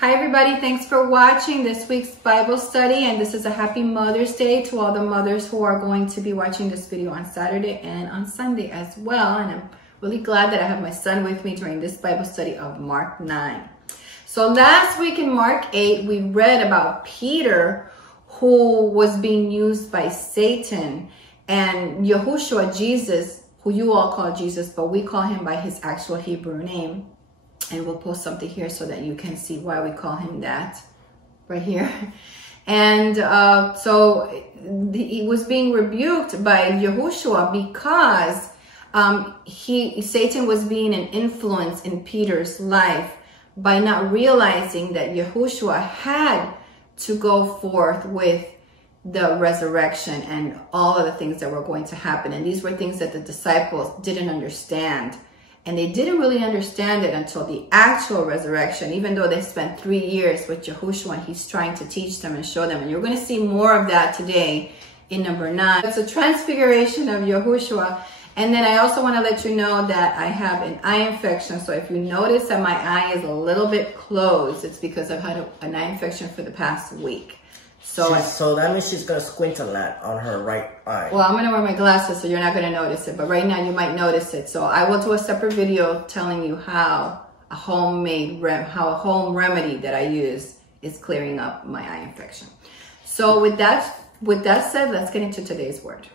Hi everybody, thanks for watching this week's Bible study, and this is a happy Mother's Day to all the mothers who are going to be watching this video on Saturday and on Sunday as well. And I'm really glad that I have my son with me during this Bible study of Mark 9. So last week in Mark 8, we read about Peter, who was being used by Satan, and Yahushua, Jesus, who you all call Jesus, but we call him by his actual Hebrew name. And we'll post something here so that you can see why we call him that right here. And so he was being rebuked by Yahushua because Satan was being an influence in Peter's life by not realizing that Yahushua had to go forth with the resurrection and all of the things that were going to happen. And these were things that the disciples didn't understand. And they didn't really understand it until the actual resurrection, even though they spent 3 years with Yahushua and he's trying to teach them and show them. And you're going to see more of that today in number 9. It's a transfiguration of Yahushua. And then I also want to let you know that I have an eye infection. So if you notice that my eye is a little bit closed, it's because I've had an eye infection for the past week. So that means she's going to squint a lot on her right eye. Well, I'm going to wear my glasses, so you're not going to notice it. But right now, you might notice it. So I will do a separate video telling you how a home remedy that I use is clearing up my eye infection. So with that said, let's get into today's word.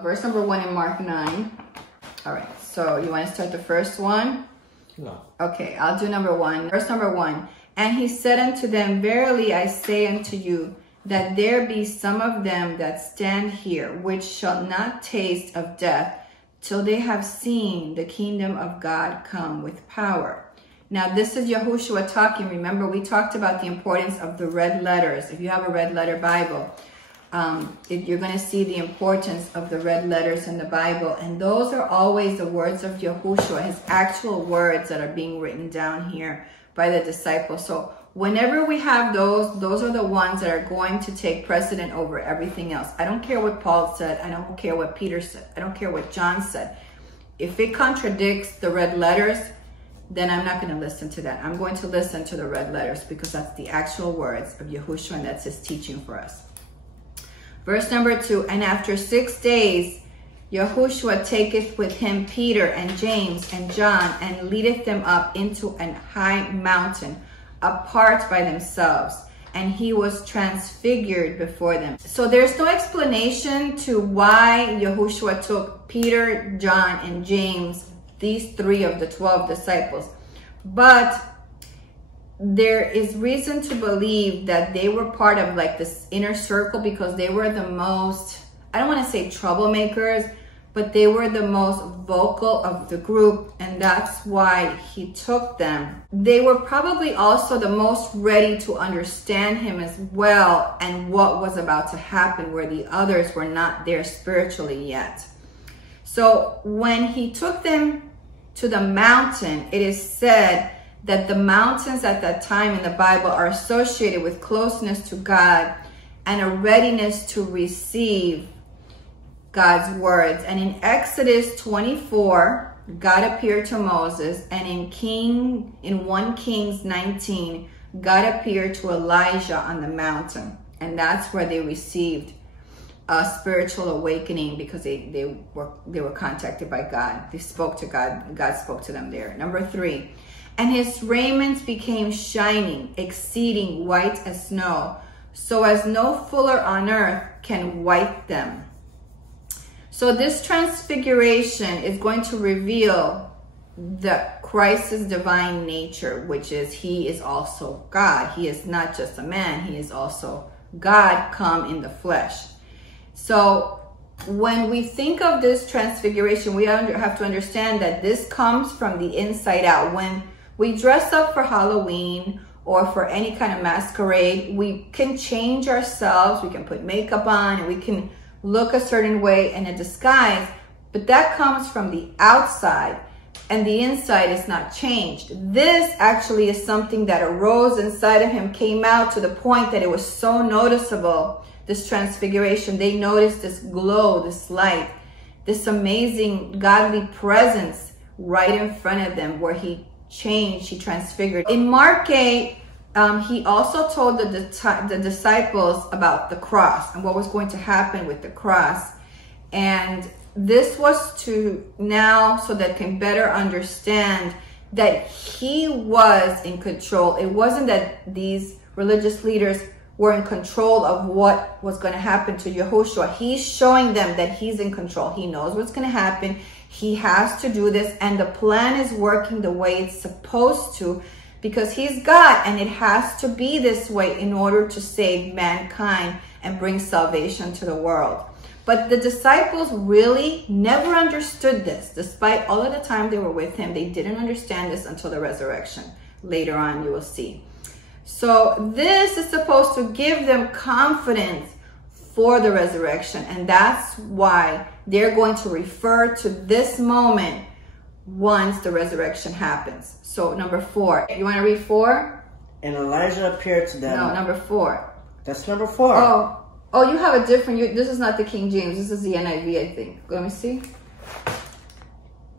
Verse number 1 in Mark 9. All right. So you want to start the first one? No. Okay, I'll do number 1. Verse number 1. And he said unto them, Verily I say unto you, that there be some of them that stand here, which shall not taste of death, till they have seen the kingdom of God come with power. Now this is Yahushua talking. Remember, we talked about the importance of the red letters. If you have a red letter Bible, you're going to see the importance of the red letters in the Bible. And those are always the words of Yahushua, his actual words that are being written down here by the disciples. So whenever we have those are the ones that are going to take precedent over everything else. I don't care what Paul said. I don't care what Peter said. I don't care what John said. If it contradicts the red letters, then I'm not going to listen to that. I'm going to listen to the red letters because that's the actual words of Yahushua and that's his teaching for us. Verse number 2, and after 6 days, Yahushua taketh with him Peter and James and John, and leadeth them up into an high mountain, apart by themselves. And he was transfigured before them. So there's no explanation to why Yahushua took Peter, John, and James, these 3 of the 12 disciples. But there is reason to believe that they were part of like this inner circle because they were the most, I don't want to say troublemakers, but they were the most vocal of the group, and that's why he took them. They were probably also the most ready to understand him as well and what was about to happen, where the others were not there spiritually yet. So when he took them to the mountain, it is said that the mountains at that time in the Bible are associated with closeness to God and a readiness to receive God's words. And in Exodus 24, God appeared to Moses, and in 1 Kings 19, God appeared to Elijah on the mountain. And that's where they received a spiritual awakening because they were contacted by God. They spoke to God. God spoke to them there. Number 3. And his raiments became shining, exceeding white as snow, so as no fuller on earth can white them. So this transfiguration is going to reveal Christ's divine nature, which is he is also God. He is not just a man. He is also God come in the flesh. So when we think of this transfiguration, we have to understand that this comes from the inside out. When we dress up for Halloween or for any kind of masquerade, we can change ourselves, we can put makeup on, and we can look a certain way in a disguise, but that comes from the outside, and the inside is not changed. This actually is something that arose inside of him, came out to the point that it was so noticeable, this transfiguration. They noticed this glow, this light, this amazing godly presence right in front of them, where he changed, he transfigured. In Mark 8, he also told the disciples about the cross and what was going to happen with the cross. And this was to now, so that can better understand that he was in control. It wasn't that these religious leaders were in control of what was going to happen to Yahushua. He's showing them that he's in control. He knows what's going to happen. He has to do this, and the plan is working the way it's supposed to, because he's God, and it has to be this way in order to save mankind and bring salvation to the world. But the disciples really never understood this. Despite all of the time they were with him, they didn't understand this until the resurrection. Later on, you will see. So this is supposed to give them confidence for the resurrection. And that's why they're going to refer to this moment once the resurrection happens. So number 4. You want to read 4? And Elijah appeared to them. No, number 4. That's number 4. Oh, you have a different, this is not the King James. This is the NIV, I think. Let me see.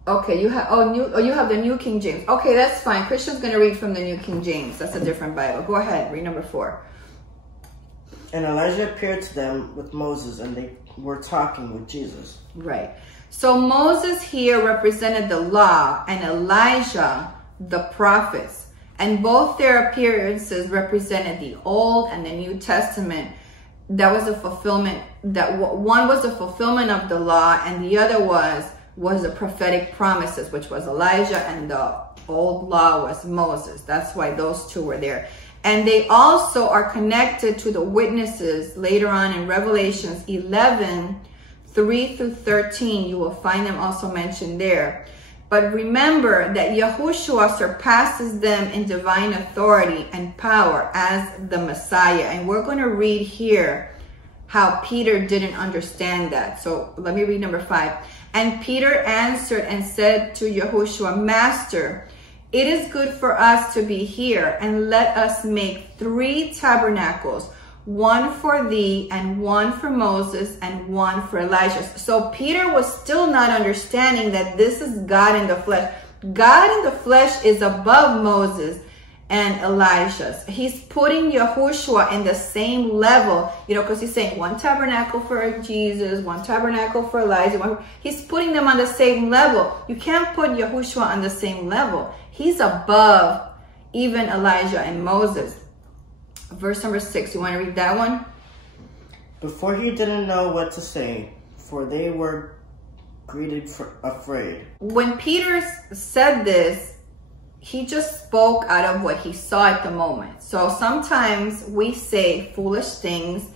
Okay, you have, you have the New King James. Okay, that's fine. Christian's going to read from the New King James. That's a different Bible. Go ahead, read number 4. And Elijah appeared to them with Moses, and they were talking with Jesus. Right. So Moses here represented the law, and Elijah the prophets. And both their appearances represented the Old and the New Testament. That was a fulfillment, that one was the fulfillment of the law, and the other was the prophetic promises, which was Elijah, and the old law was Moses. That's why those two were there. And they also are connected to the witnesses later on in Revelations 11, 3 through 13. You will find them also mentioned there. But remember that Yahushua surpasses them in divine authority and power as the Messiah. And we're going to read here how Peter didn't understand that. So let me read number 5. And Peter answered and said to Yahushua, Master, it is good for us to be here, and let us make 3 tabernacles, one for thee, and one for Moses, and one for Elijah. So Peter was still not understanding that this is God in the flesh. God in the flesh is above Moses and Elijah. He's putting Yahushua in the same level, because he's saying one tabernacle for Jesus, one tabernacle for Elijah. He's putting them on the same level. You can't put Yahushua on the same level. He's above even Elijah and Moses. Verse number 6, you want to read that one? Before he didn't know what to say, for they were greeted afraid. When Peter said this, he just spoke out of what he saw at the moment. So sometimes we say foolish things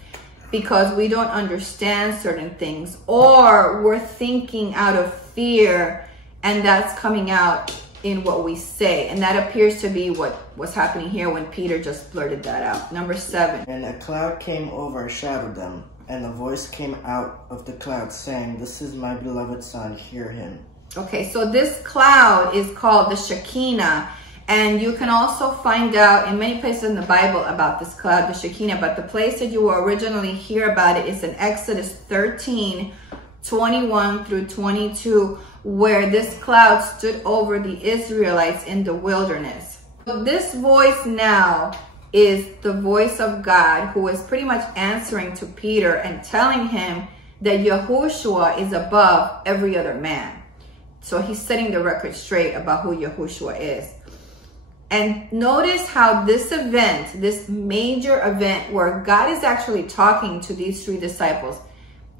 because we don't understand certain things, or we're thinking out of fear, and that's coming out in what we say. And that appears to be what was happening here when Peter just blurted that out. Number 7. And a cloud came overshadowed them, and a voice came out of the cloud saying, This is my beloved son, hear him. Okay, so this cloud is called the Shekinah, and you can also find out in many places in the Bible about this cloud, the Shekinah, but the place that you will originally hear about it is in Exodus 13, 21 through 22, where this cloud stood over the Israelites in the wilderness. So this voice now is the voice of God, who is pretty much answering to Peter and telling him that Yahushua is above every other man. So he's setting the record straight about who Yahushua is. And notice how this event, this major event where God is actually talking to these 3 disciples,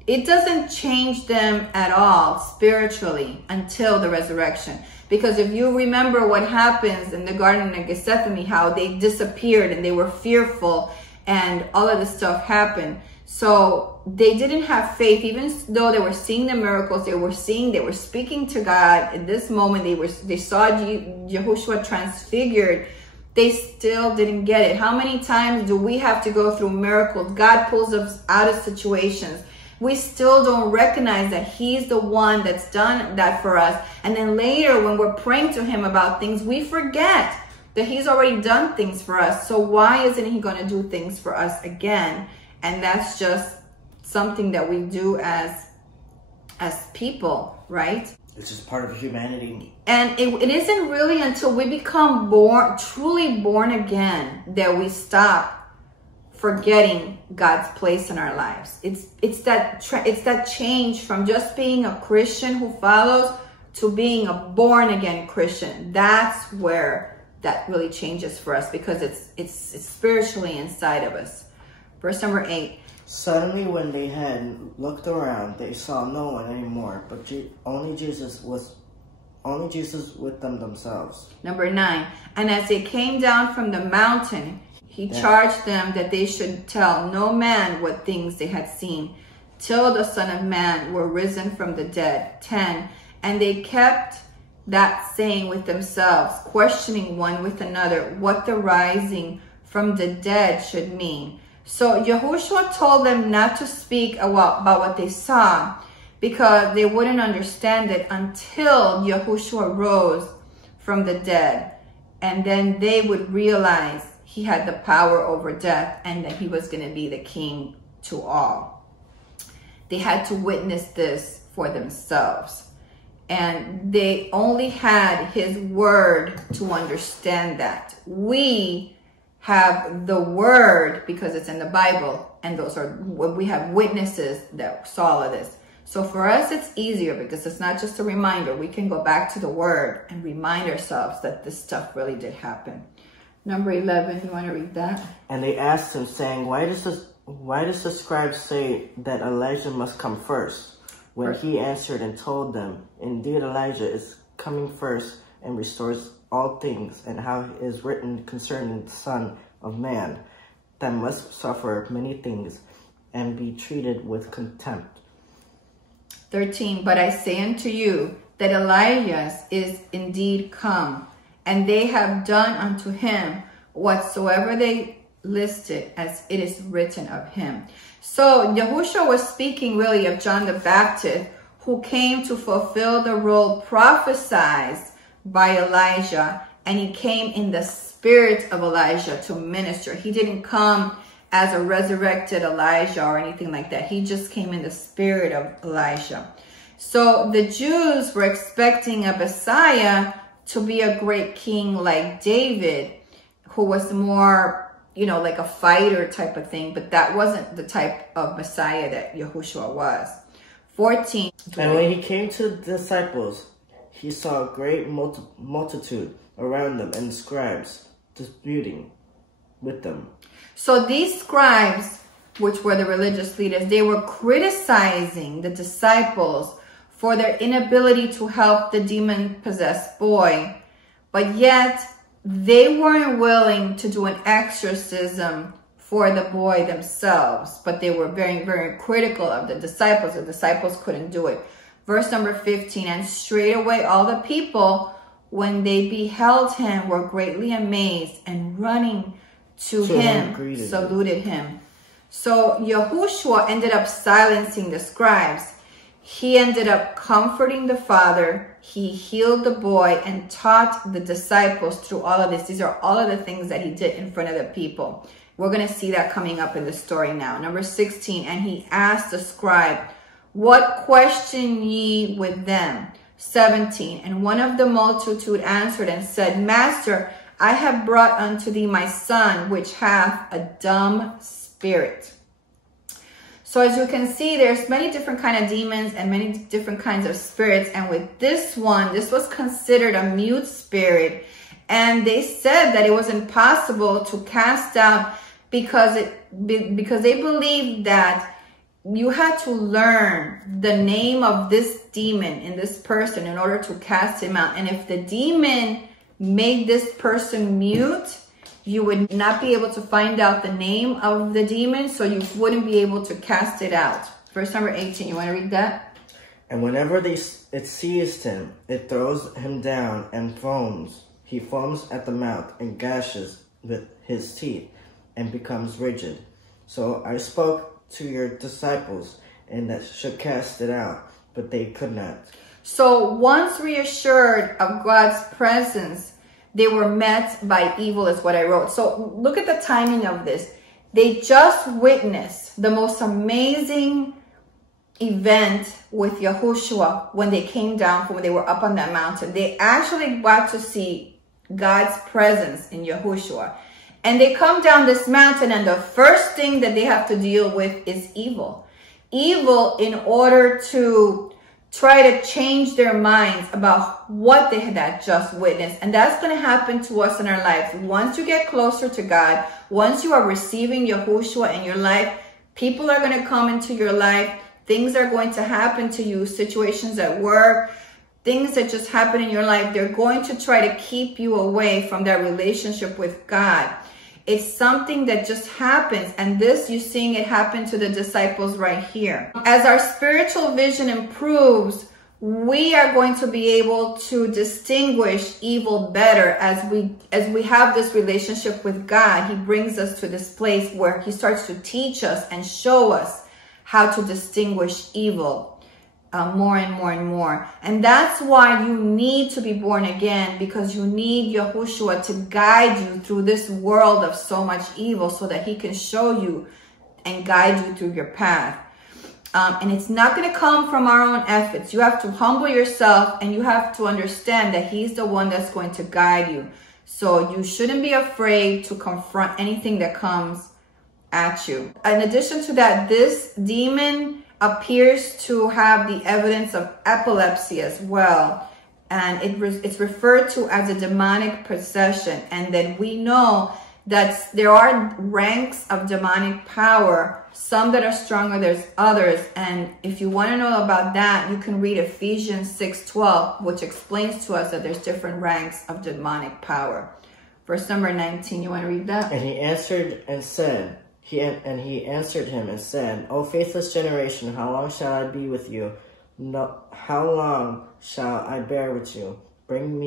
it doesn't change them at all spiritually until the resurrection. Because if you remember what happens in the Garden of Gethsemane, how they disappeared and they were fearful and all of this stuff happened. So they didn't have faith, even though they were seeing the miracles, they were speaking to God. In this moment, they saw Yahushua transfigured. They still didn't get it. How many times do we have to go through miracles? God pulls us out of situations. We still don't recognize that he's the one that's done that for us. And then later, when we're praying to him about things, we forget that he's already done things for us. So why isn't he going to do things for us again? And that's just something that we do as as people, right? It's just part of humanity. And it isn't really until we become truly born again, that we stop forgetting God's place in our lives. It's that change from just being a Christian who follows to being a born again Christian. That's where that really changes for us, because it's spiritually inside of us. Verse number 8. Suddenly, when they had looked around, they saw no one anymore, but only Jesus with them themselves. Number 9. And as they came down from the mountain, he charged them that they should tell no man what things they had seen, till the Son of Man were risen from the dead. 10. And they kept that saying with themselves, questioning one with another what the rising from the dead should mean. So Yahushua told them not to speak about what they saw, because they wouldn't understand it until Yahushua rose from the dead. And then they would realize he had the power over death and that he was going to be the king to all. They had to witness this for themselves. And they only had his word to understand that. We have the word because it's in the Bible, and we have witnesses that saw all of this. So for us, it's easier because it's not just a reminder. We can go back to the word and remind ourselves that this stuff really did happen. Number 11, you want to read that? And they asked him, saying, Why does the scribes say that Elijah must come first? When he answered and told them, Indeed, Elijah is coming first and restores all things, and how it is written concerning the Son of Man, that must suffer many things and be treated with contempt. 13, but I say unto you that Elias is indeed come, and they have done unto him whatsoever they listed, as it is written of him. So Yahushua was speaking really of John the Baptist, who came to fulfill the role prophesied by Elijah, and he came in the spirit of Elijah to minister. He didn't come as a resurrected Elijah or anything like that. He just came in the spirit of Elijah. So the Jews were expecting a Messiah to be a great king like David, who was more, like a fighter type of thing, but that wasn't the type of Messiah that Yahushua was. 14. And when he came to the disciples, he saw a great multitude around them, and the scribes disputing with them. So these scribes, which were the religious leaders, they were criticizing the disciples for their inability to help the demon-possessed boy, but yet they weren't willing to do an exorcism for the boy themselves, but they were very, very critical of the disciples. The disciples couldn't do it. Verse number 15, and straightway all the people, when they beheld him, were greatly amazed, and running to him, saluted him. So Yahushua ended up silencing the scribes. He ended up comforting the father. He healed the boy and taught the disciples through all of this. These are all of the things that he did in front of the people. We're going to see that coming up in the story now. Number 16, and he asked the scribe, What question ye with them? 17, and one of the multitude answered and said, Master, I have brought unto thee my son, which hath a dumb spirit. So as you can see, there's many different kind of demons and many different kinds of spirits. And with this one, this was considered a mute spirit. And they said that it was impossible to cast out because they believed that you had to learn the name of this demon in this person in order to cast him out. And if the demon made this person mute, you would not be able to find out the name of the demon, so you wouldn't be able to cast it out. Verse number 18, you want to read that? And whenever it seized him, it throws him down and foams. He foams at the mouth and gashes with his teeth and becomes rigid. So I spoke to your disciples, and that should cast it out, but they could not. So once reassured of God's presence, they were met by evil, is what I wrote. So look at the timing of this. They just witnessed the most amazing event with Yahushua when they came down from when they were up on that mountain. They actually got to see God's presence in Yahushua. And they come down this mountain, and the first thing that they have to deal with is evil. Evil in order to try to change their minds about what they had just witnessed. And that's going to happen to us in our lives. Once you get closer to God, once you are receiving Yahushua in your life, people are going to come into your life. Things are going to happen to you, situations at work, things that just happen in your life. They're going to try to keep you away from that relationship with God. It's something that just happens. And this, you're seeing it happen to the disciples right here. As our spiritual vision improves, we are going to be able to distinguish evil better as we have this relationship with God. He brings us to this place where he starts to teach us and show us how to distinguish evil more and more and more. And that's why you need to be born again, because you need Yahushua to guide you through this world of so much evil so that he can show you and guide you through your path. And it's not going to come from our own efforts. You have to humble yourself, and you have to understand that he's the one that's going to guide you. So you shouldn't be afraid to confront anything that comes at you. In addition to that, this demon appears to have the evidence of epilepsy as well. And it's referred to as a demonic possession. And then we know that there are ranks of demonic power, some that are stronger, there's others. And if you want to know about that, you can read Ephesians 6:12, which explains to us that there's different ranks of demonic power. Verse number 19, you want to read that? And he answered and said, He answered him and said, O faithless generation, how long shall I be with you? No, how long shall I bear with you? Bring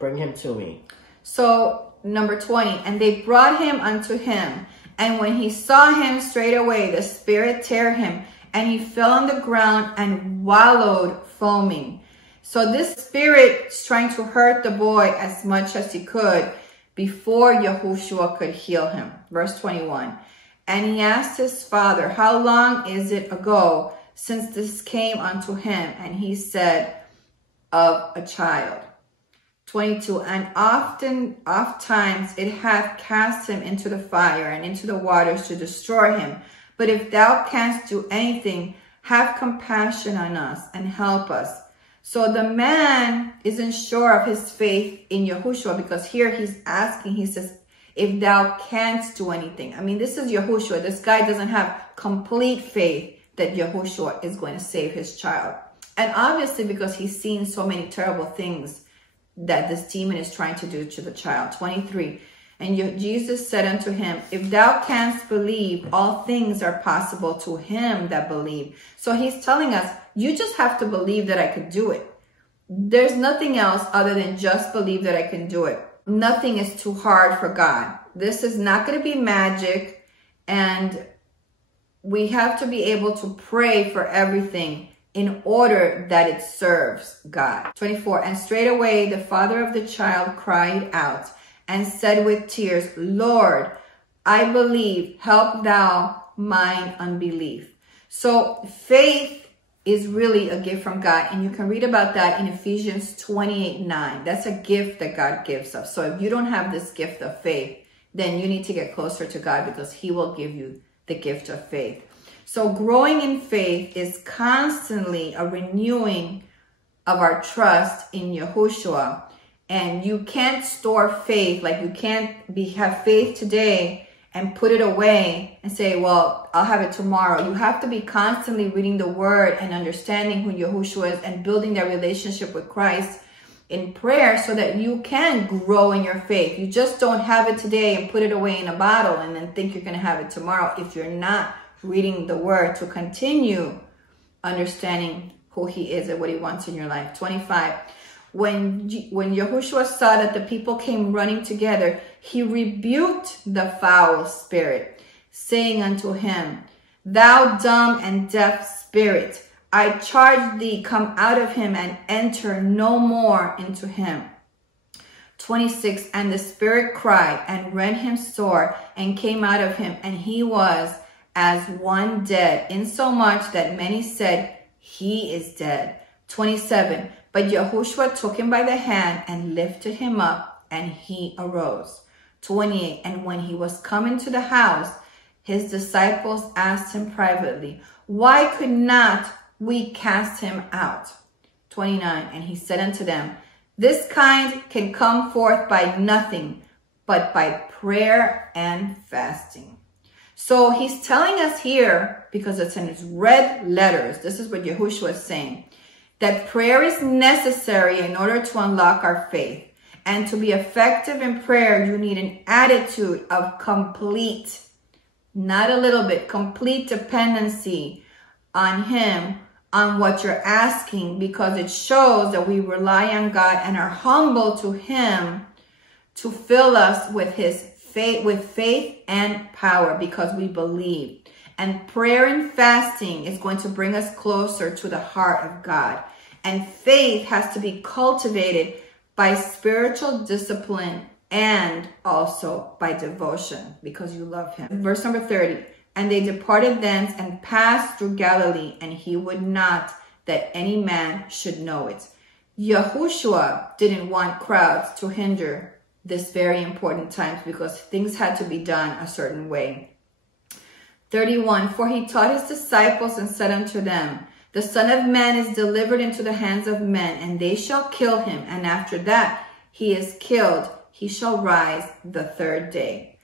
him to me. So, number 20, and they brought him unto him. And when he saw him, straightway the spirit tear him, and he fell on the ground and wallowed foaming. So this spirit is trying to hurt the boy as much as he could before Yahushua could heal him. Verse 21. And he asked his father, how long is it ago since this came unto him? And he said, of a child. 22. And oft times it hath cast him into the fire and into the waters to destroy him. But if thou canst do anything, have compassion on us and help us. So the man isn't sure of his faith in Yahushua, because here he's asking, he says, if thou canst do anything. I mean, this is Yahushua. This guy doesn't have complete faith that Yahushua is going to save his child. And obviously because he's seen so many terrible things that this demon is trying to do to the child. 23. And Jesus said unto him, if thou canst believe, all things are possible to him that believe. So he's telling us, you just have to believe that I could do it. There's nothing else other than just believe that I can do it. Nothing is too hard for God. This is not going to be magic, and we have to be able to pray for everything in order that it serves God. 24. And straightway the father of the child cried out and said with tears, Lord, I believe, help thou mine unbelief. So faith is really a gift from God. And you can read about that in Ephesians 28:9. That's a gift that God gives us. So if you don't have this gift of faith, then you need to get closer to God, because he will give you the gift of faith. So growing in faith is constantly a renewing of our trust in Yahushua. And you can't store faith. Like you can't have faith today and put it away and say, well, I'll have it tomorrow. You have to be constantly reading the word and understanding who Yahushua is and building that relationship with Christ in prayer so that you can grow in your faith. You just don't have it today and put it away in a bottle and then think you're going to have it tomorrow if you're not reading the word to continue understanding who he is and what he wants in your life. 25. When Yahushua saw that the people came running together, he rebuked the foul spirit, saying unto him, Thou dumb and deaf spirit, I charge thee, come out of him and enter no more into him. 26. And the spirit cried and rent him sore and came out of him, and he was as one dead, insomuch that many said, he is dead. 27, but Yahushua took him by the hand and lifted him up, and he arose. 28, and when he was come into the house, his disciples asked him privately, why could not we cast him out? 29, and he said unto them, this kind can come forth by nothing, but by prayer and fasting. So he's telling us here, because it's in his red letters, this is what Yahushua is saying, that prayer is necessary in order to unlock our faith. And to be effective in prayer, you need an attitude of complete, not a little bit, complete dependency on him, on what you're asking, because it shows that we rely on God and are humble to him to fill us with his faith, with faith and power, because we believe. And prayer and fasting is going to bring us closer to the heart of God. And faith has to be cultivated by spiritual discipline and also by devotion, because you love him. Verse number 30. And they departed thence and passed through Galilee, and he would not that any man should know it. Yahushua didn't want crowds to hinder this very important time, because things had to be done a certain way. 31, for he taught his disciples and said unto them, the Son of Man is delivered into the hands of men, and they shall kill him. And after that he is killed, he shall rise the third day.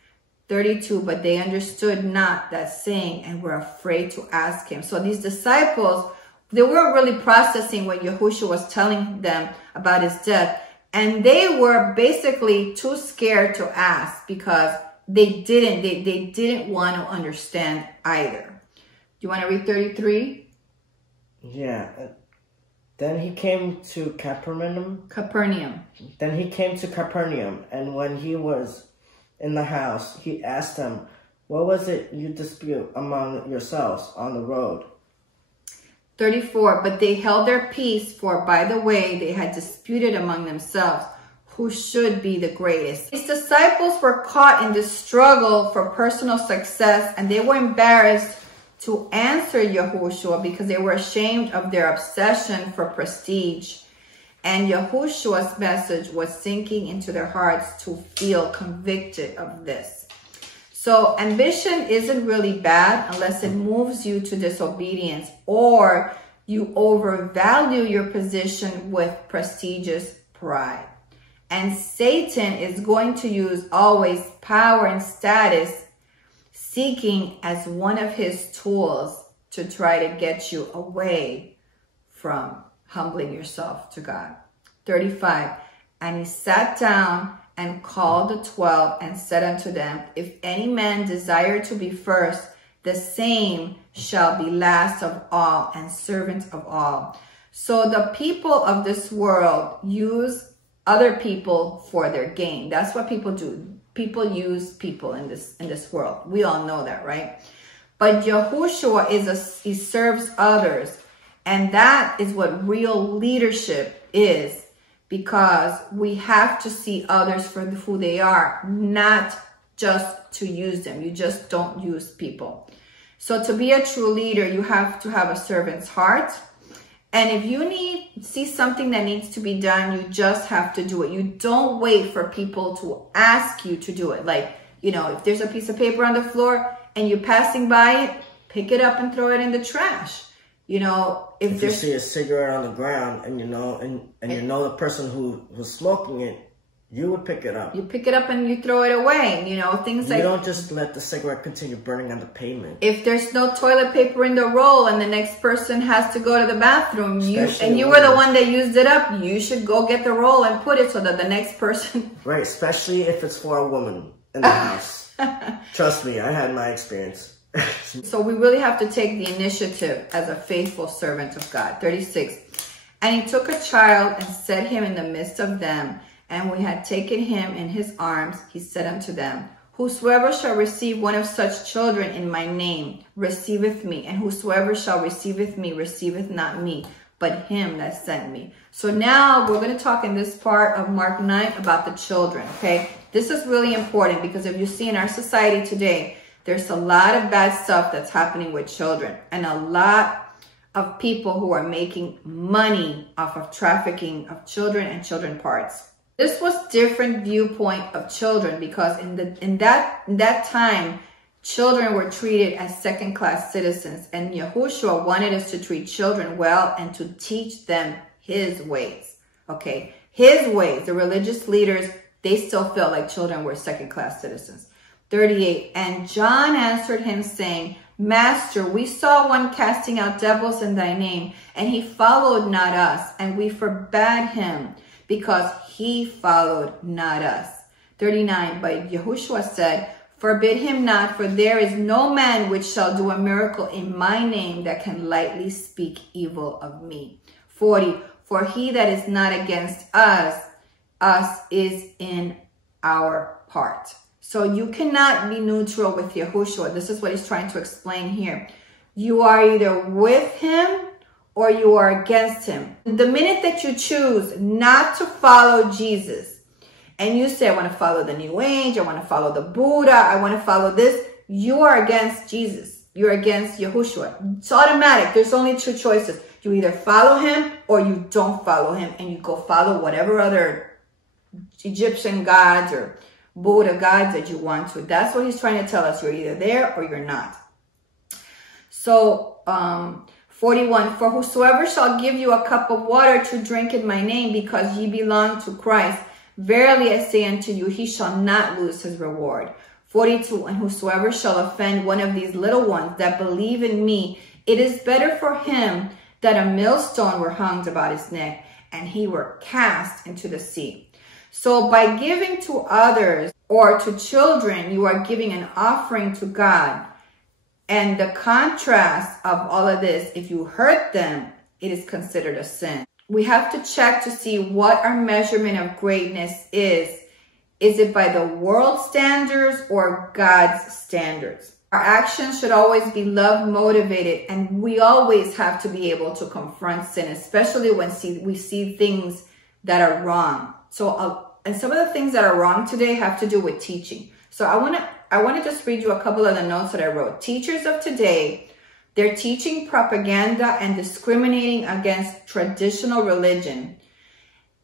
32, but they understood not that saying and were afraid to ask him. So these disciples, they weren't really processing what Yahushua was telling them about his death. And they were basically too scared to ask, because they didn't want to understand either. Do you want to read 33? Yeah. Then he came to Capernaum. Then he came to Capernaum, and when he was in the house, he asked them, what was it you dispute among yourselves on the road? 34, but they held their peace, for by the way they had disputed among themselves who should be the greatest. These disciples were caught in this struggle for personal success, and they were embarrassed to answer Yahushua because they were ashamed of their obsession for prestige. And Yahushua's message was sinking into their hearts to feel convicted of this. So ambition isn't really bad unless it moves you to disobedience, or you overvalue your position with prestigious pride. And Satan is going to use always power and status, seeking as one of his tools to try to get you away from humbling yourself to God. 35, and he sat down and called the 12 and said unto them, if any man desire to be first, the same shall be last of all and servant of all. So the people of this world use other people for their gain. That's what people do. People use people in this world. We all know that, right? But Yahushua he serves others. And that is what real leadership is, because we have to see others for who they are, not just to use them. You just don't use people. So to be a true leader, you have to have a servant's heart. And if you see something that needs to be done, you just have to do it. You don't wait for people to ask you to do it. Like, you know, if there's a piece of paper on the floor and you're passing by it, pick it up and throw it in the trash. You know, if you see a cigarette on the ground and you know the person who's smoking it, you would pick it up. You pick it up and you throw it away. You know, things like... You don't just let the cigarette continue burning on the pavement. If there's no toilet paper in the roll and the next person has to go to the bathroom, you were the one that used it up, you should go get the roll and put it so that the next person... Right, especially if it's for a woman in the house. Trust me, I had my experience. So we really have to take the initiative as a faithful servant of God. 36. And he took a child and set him in the midst of them. And when he had taken him in his arms, he said unto them, whosoever shall receive one of such children in my name, receiveth me. And whosoever shall receiveth me, receiveth not me, but him that sent me. So now we're going to talk in this part of Mark 9 about the children, okay? This is really important, because if you see in our society today, There's a lot of bad stuff that's happening with children, and a lot of people who are making money off of trafficking of children and children parts. This was different viewpoint of children, because in that time, children were treated as second-class citizens, and Yahushua wanted us to treat children well and to teach them his ways. Okay, his ways. The religious leaders, they still felt like children were second-class citizens. 38, and John answered him, saying, Master, we saw one casting out devils in thy name, and he followed not us, and we forbade him, because he followed not us. 39, but Yahushua said, Forbid him not, for there is no man which shall do a miracle in my name that can lightly speak evil of me. 40, for he that is not against us is in our part. So you cannot be neutral with Yahushua. This is what he's trying to explain here. You are either with him or you are against him. The minute that you choose not to follow Jesus, and you say, I want to follow the New Age, I want to follow the Buddha, I want to follow this, you are against Jesus. You're against Yahushua. It's automatic. There's only two choices. You either follow him or you don't follow him, and you go follow whatever other Egyptian gods or Buddha gods that you want to. That's what he's trying to tell us. You're either there or you're not. So, 41, for whosoever shall give you a cup of water to drink in my name, because ye belong to Christ, verily I say unto you, he shall not lose his reward. 42, and whosoever shall offend one of these little ones that believe in me, it is better for him that a millstone were hung about his neck, and he were cast into the sea. So by giving to others or to children, you are giving an offering to God. And the contrast of all of this, if you hurt them, it is considered a sin. We have to check to see what our measurement of greatness is. Is it by the world standards or God's standards? Our actions should always be love motivated, and we always have to be able to confront sin, especially when we see things that are wrong. So, and some of the things that are wrong today have to do with teaching. So I want to just read you a couple of the notes that I wrote. Teachers of today, they're teaching propaganda and discriminating against traditional religion.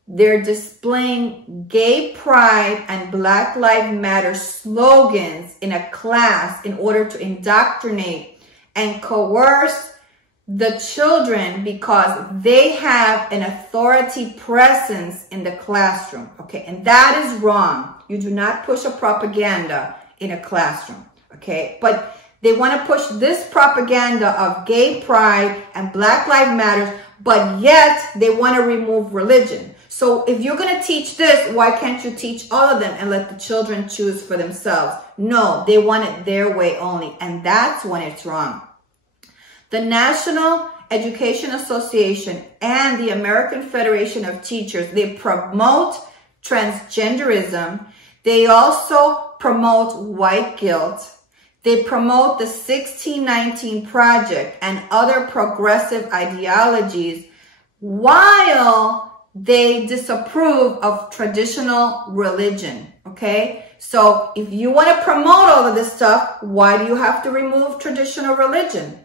They're displaying gay pride and Black Lives Matter slogans in a class in order to indoctrinate and coerce the children because they have an authority presence in the classroom. Okay, and that is wrong. You do not push a propaganda in a classroom. Okay, but they want to push this propaganda of gay pride and Black Lives Matter, but yet they want to remove religion. So if you're going to teach this, why can't you teach all of them and let the children choose for themselves? No, they want it their way only, and that's when it's wrong. The National Education Association and the American Federation of Teachers, they promote transgenderism. They also promote white guilt. They promote the 1619 Project and other progressive ideologies while they disapprove of traditional religion. Okay? So if you want to promote all of this stuff, why do you have to remove traditional religion?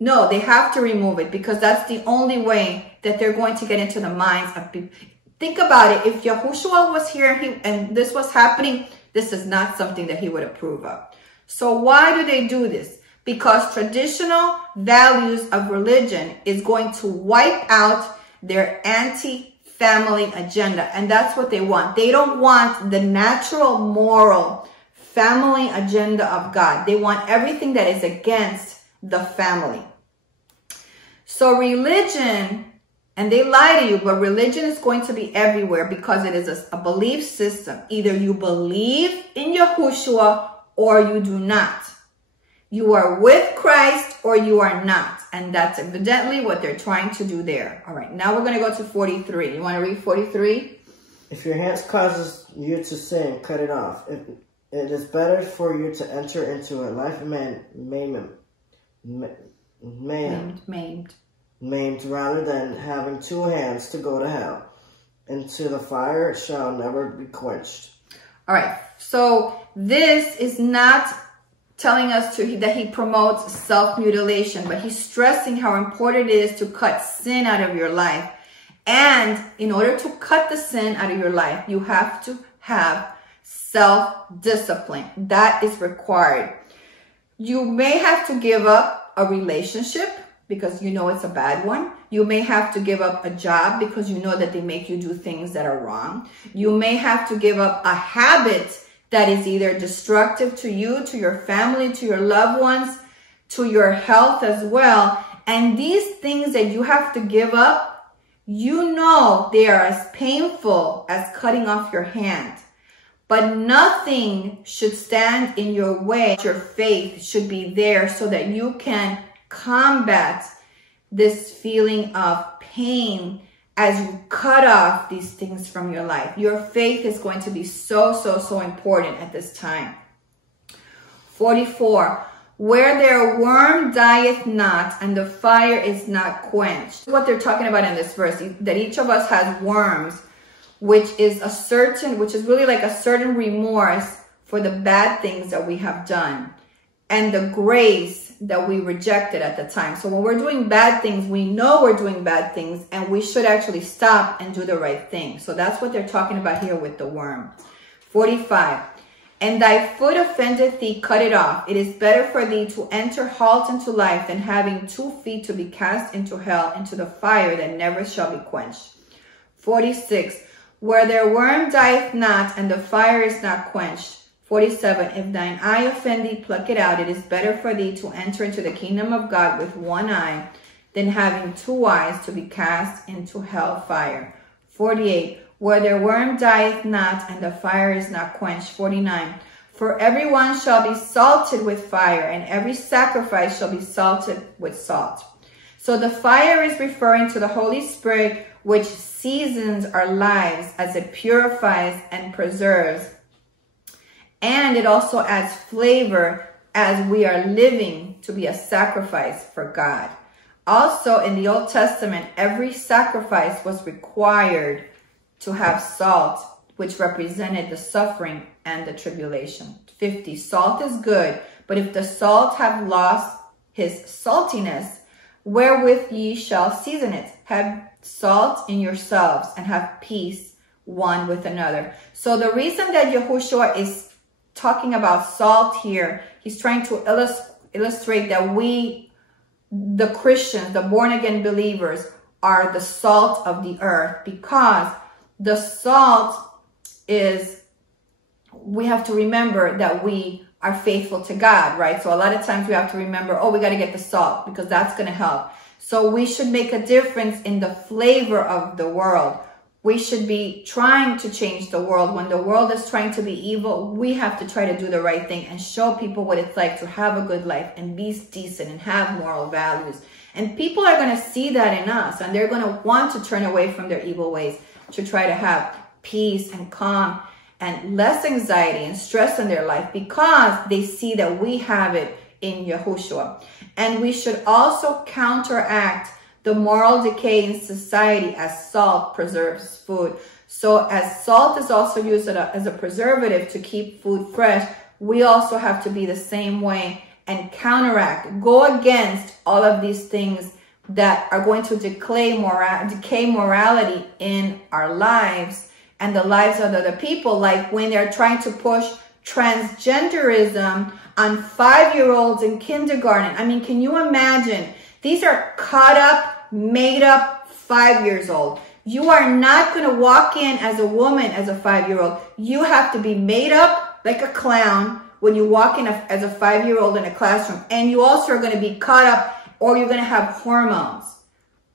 No, they have to remove it because that's the only way that they're going to get into the minds of people. Think about it. If Yahushua was here and this was happening, this is not something that he would approve of. So why do they do this? Because traditional values of religion is going to wipe out their anti-family agenda. And that's what they want. They don't want the natural, moral family agenda of God. They want everything that is against the family. So religion, and they lie to you, but religion is going to be everywhere because it is a belief system. Either you believe in Yahushua or you do not. You are with Christ or you are not. And that's evidently what they're trying to do there. All right, now we're going to go to 43. You want to read 43? If your hand causes you to sin, cut it off. It is better for you to enter into a life maimed rather than having two hands to go to hell. Into the fire shall never be quenched. All right, so this is not telling us that he promotes self-mutilation, but he's stressing how important it is to cut sin out of your life. And in order to cut the sin out of your life, you have to have self-discipline. That is required. You may have to give up a relationship because you know it's a bad one. You may have to give up a job because you know that they make you do things that are wrong. You may have to give up a habit that is either destructive to you, to your family, to your loved ones, to your health as well. And these things that you have to give up, you know they are as painful as cutting off your hand. But nothing should stand in your way. Your faith should be there so that you can combat this feeling of pain as you cut off these things from your life. Your faith is going to be so important at this time. 44, where their worm dieth not and the fire is not quenched. What they're talking about in this verse, that each of us has worms, which is really like a certain remorse for the bad things that we have done and the grace that we rejected at the time. So when we're doing bad things, we know we're doing bad things and we should actually stop and do the right thing. So that's what they're talking about here with the worm. 45, and thy foot offendeth thee, cut it off. It is better for thee to enter halt into life than having 2 feet to be cast into hell, into the fire that never shall be quenched. 46, where their worm dieth not and the fire is not quenched. 47, if thine eye offend thee, pluck it out. It is better for thee to enter into the kingdom of God with 1 eye than having 2 eyes to be cast into hell fire. 48, where their worm dieth not and the fire is not quenched. 49, for everyone shall be salted with fire and every sacrifice shall be salted with salt. So the fire is referring to the Holy Spirit, which seasons our lives as it purifies and preserves. And it also adds flavor as we are living to be a sacrifice for God. Also, in the Old Testament, every sacrifice was required to have salt, which represented the suffering and the tribulation. 50, salt is good, but if the salt have lost his saltiness, wherewith ye shall season it? Have salt in yourselves and have peace one with another. So the reason that Yahushua is talking about salt here, he's trying to illustrate that we, the Christians, the born-again believers, are the salt of the earth, because the salt is, we have to remember that we are faithful to God, right? So a lot of times we have to remember, oh, we got to get the salt because that's going to help. So we should make a difference in the flavor of the world. We should be trying to change the world. When the world is trying to be evil, we have to try to do the right thing and show people what it's like to have a good life and be decent and have moral values. And people are going to see that in us, and they're going to want to turn away from their evil ways to try to have peace and calm and less anxiety and stress in their life, because they see that we have it in Yahushua. And we should also counteract the moral decay in society as salt preserves food. So as salt is also used as a preservative to keep food fresh, we also have to be the same way and counteract, go against all of these things that are going to decay morality in our lives and the lives of other people, like when they're trying to push transgenderism on 5-year-olds in kindergarten. I mean, can you imagine? These are caught up, made up 5 years old. You are not going to walk in as a woman as a 5-year-old. You have to be made up like a clown when you walk in as a 5-year-old in a classroom. And you also are going to be caught up, or you're going to have hormones.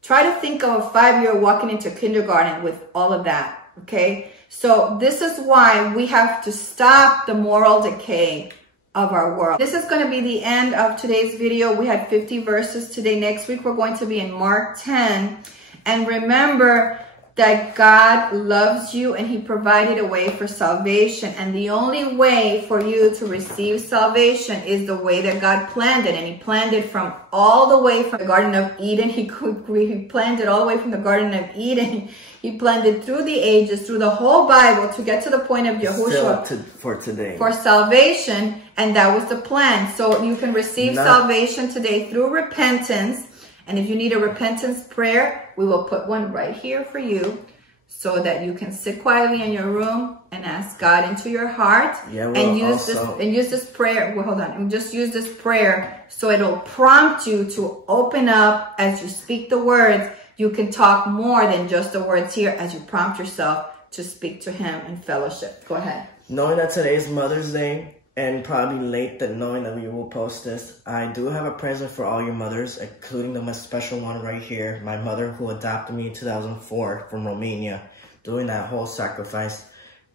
Try to think of a 5-year-old walking into kindergarten with all of that. Okay, so this is why we have to stop the moral decay of our world. This is going to be the end of today's video. We had 50 verses today. Next week, we're going to be in Mark 10. And remember, that God loves you and he provided a way for salvation. And the only way for you to receive salvation is the way that God planned it. And he planned it from all the way from the Garden of Eden. He planned it all the way from the Garden of Eden. He planned it through the ages, through the whole Bible to get to the point of Yahushua for today. For salvation. And that was the plan. So you can receive salvation today through repentance. And if you need a repentance prayer, we will put one right here for you so that you can sit quietly in your room and ask God into your heart and use this prayer. Well, hold on. And just use this prayer so it'll prompt you to open up as you speak the words. You can talk more than just the words here as you prompt yourself to speak to him in fellowship. Go ahead. Knowing that today is Mother's Day, and probably late that knowing that we will post this, I do have a present for all your mothers, including the most special one right here. My mother who adopted me in 2004 from Romania, doing that whole sacrifice.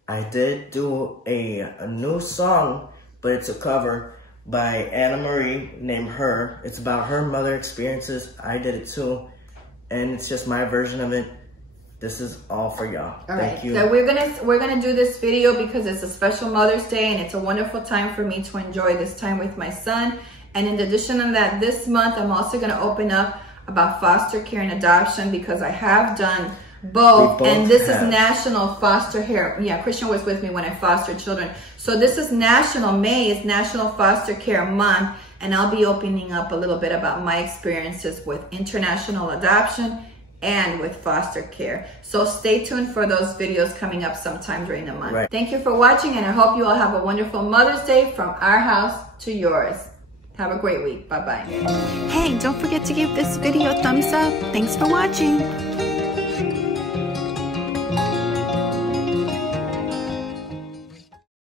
I did do a new song, but it's a cover by Anna Marie named Her. It's about her mother experiences. I did it too, and it's just my version of it. This is all for y'all. Thank you. So we're gonna do this video because it's a special Mother's Day and it's a wonderful time for me to enjoy this time with my son. And in addition to that, this month I'm also gonna open up about foster care and adoption because I have done both. And this is National Foster Care. Yeah, Christian was with me when I fostered children. So this is National, May is National Foster Care Month. And I'll be opening up a little bit about my experiences with international adoption and with foster care. So stay tuned for those videos coming up sometime during the month. Thank you for watching, and I hope you all have a wonderful Mother's Day from our house to yours. Have a great week. Bye-bye. Hey, don't forget to give this video a thumbs up. Thanks for watching.